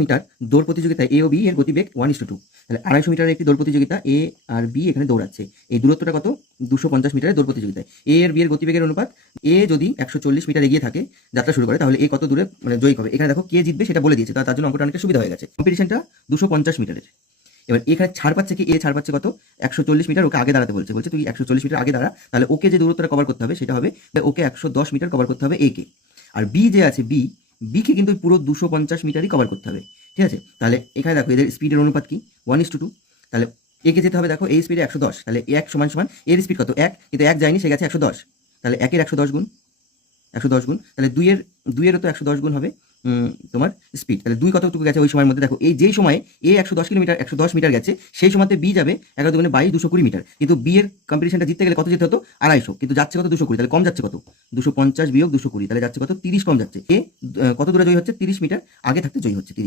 Metre দৌড় প্রতিযোগিতায় এ ও B এর গতিবেগ 1:2। তাহলে 250 মিটারের একটি দৌড় প্রতিযোগিতা, এ আর বি এখানে দৌড়াচ্ছে। এই দূরত্বটা কত? 250 মিটারের দৌড় প্রতিযোগিতায় এ এর বি এর গতিবেগের অনুপাত, এ যদি 140 মিটার এগিয়ে থাকে যাত্রা শুরু করে, তাহলে এ কত দূরে জয়ী হবে। এখানে দেখো কে জিতবে সেটা বলে দিয়েছে, তার জন্য অঙ্কটা অনেকটা সুবিধা হয়ে গেছে। কম্পিটিশনটা 250 মিটারের। এবার এখানে ছাড় পাচ্ছে কি? এ ছাড় পাচ্ছে কত? 140 মিটার। ওকে আগে দাঁড়াতে বলছে, তুই 140 মিটার আগে দাঁড়া। তাহলে ওকে যে দূরত্বটা কভার করতে হবে সেটা হবে, ওকে 110 মিটার কভার করতে হবে এ কে। আর বি যে আছে, বিকে কিন্তু পুরো 250 মিটারই কভার করতে হবে। ঠিক আছে, তাহলে এখানে দেখো এদের স্পিডের অনুপাত কি? 1:2। তাহলে একে যেতে হবে, দেখো এই স্পিডে 110, তাহলে 1 সমান সমান এর স্পিড কত? 1, কিন্তু 1 যায়নি, সে গেছে 110। তাহলে 1-এর 110 গুণ, 110 গুণ, তাহলে 2-এরও তো 110 গুণ হবে তোমার স্পিড। তাহলে 2 কতটুকু গেছে ওই সময়ের মধ্যে? দেখো এই যেই সময়ে এ 110 মিটার গেছে, সেই সময়তে বি যাবে 11 দুগুণে 22, 220 মিটার। কিন্তু বি এর কম্পিটিশনটা জিততে গেলে কত যেতে হতো? 250, কিন্তু যাচ্ছে কত? 220। তাহলে কম যাচ্ছে কত? 250 বিয়োগ 220, তাহলে যাচ্ছে কত? 30 কম যাচ্ছে। এ কত দূরে জয়ী হচ্ছে? 30 মিটার আগে থাকতে জয়ী হচ্ছে।